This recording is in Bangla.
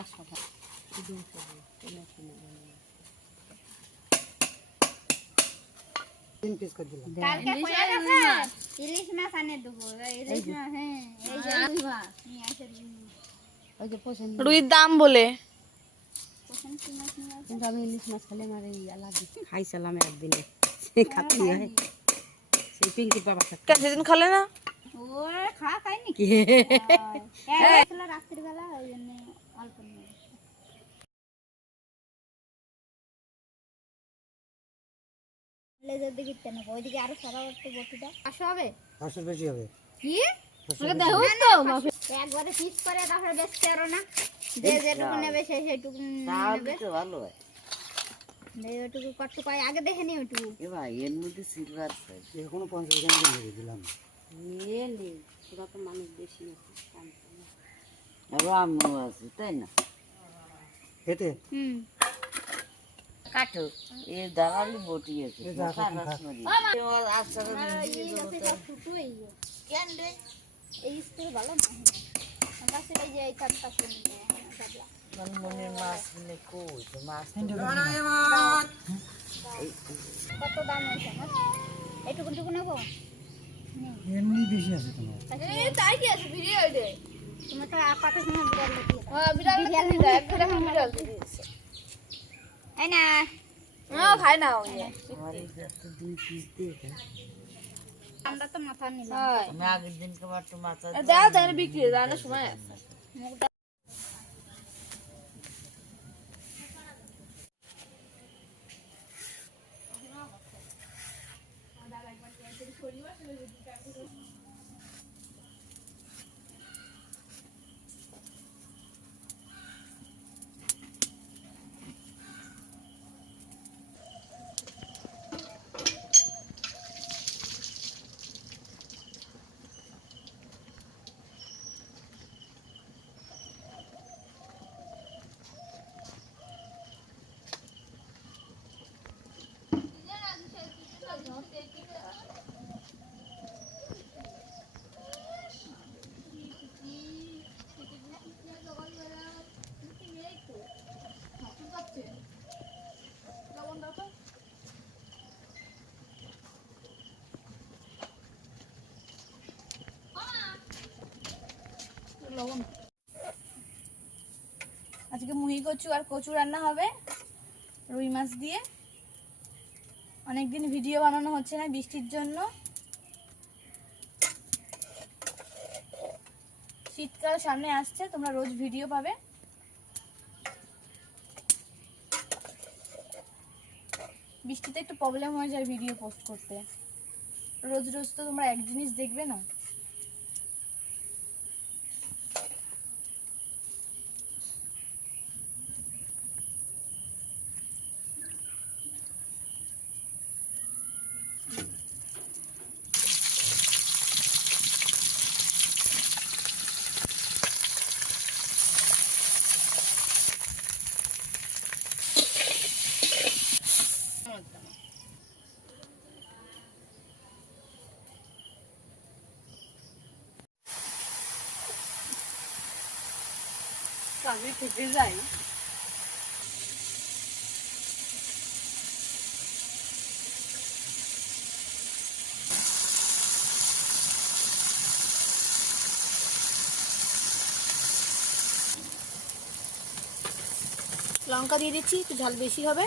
চারশো টাকা দুশো কিনে কিনে তিন পিস করে দিলাম। কালকে কয়া গেছে ইলিশ মাছ আনে দেবো ইলিশ মাছ হ্যাঁ এই যে রুই মাছ নিয়ে আসে ওই যে পোষণ রুইর দাম বলে। কিন্তু আমি ইলিশ মাছ খেলে আমার এই আলাদা। খাইছিলাম একদিনে। খাতি হয়। সেই পিঙ্কি বাবা সেদিন খালে না? ওরে খা খাইনি কি? রাত্রিবেলা ওই জন্য অল্প নিয়ে আসে। লেজের দিকে নেব। ওইদিকে আরও সারা করতে বটিটা। আসা হবে? পাঁচশো বেশি হবে। কি? পাঁচশো বেশি। একবারে পিস করে তারপরে বেচতে পারো না। যে যেটুকু নেবে সে সেটুকু নেবে। ভালো হয়। পাই আগে দেখে নি এ ভাই এর মধ্যে সিলভার এখনও পঞ্চাশ গ্রাম দিয়ে দিলাম। নিয়ে নে তোরা তো মানুষ বেশি আছে আবার আমিও আছে তাই না? এতে হুম। কাটো এর দাঁড়ালি বটি আছে। এ যা কাটুন খা। আচ্ছা এই আছে সব ছোটো এই কেন রে? এই স্কুল ভালো না? আমরা সেটা যে এই কাজটা শুনি সাবলা মনের মাছ কিনে কই? তো মাছ কত দাম হয়েছে না এইটুকু টুকু নেব? এমনি বেশি আছে তোমার। তাই কি আছে? ভিডিও দে। তুমি তো কত সময় বিড়াল দেখিয়ে দাও হ্যাঁ বিড়াল বিড়াল বিড়াল এই না না খায় না আমার তো মাথা নিলাম। হয়। আমি আগের দিনকে মাথা দাও দেন বিক্রি দাও সময় আছে। মুখটা আজকে মুহি কচু আর কচু রান্না হবে রুই মাছ দিয়ে। অনেকদিন ভিডিও বানানো হচ্ছে না বৃষ্টির জন্য। শীতকাল সামনে আসছে, তোমরা রোজ ভিডিও পাবে। বৃষ্টিতে একটু প্রবলেম হয়ে যায় ভিডিও পোস্ট করতে। রোজ রোজ তো তোমরা এক জিনিস দেখবে না। থেকে লঙ্কা দিয়ে দিচ্ছি একটু ঝাল বেশি হবে।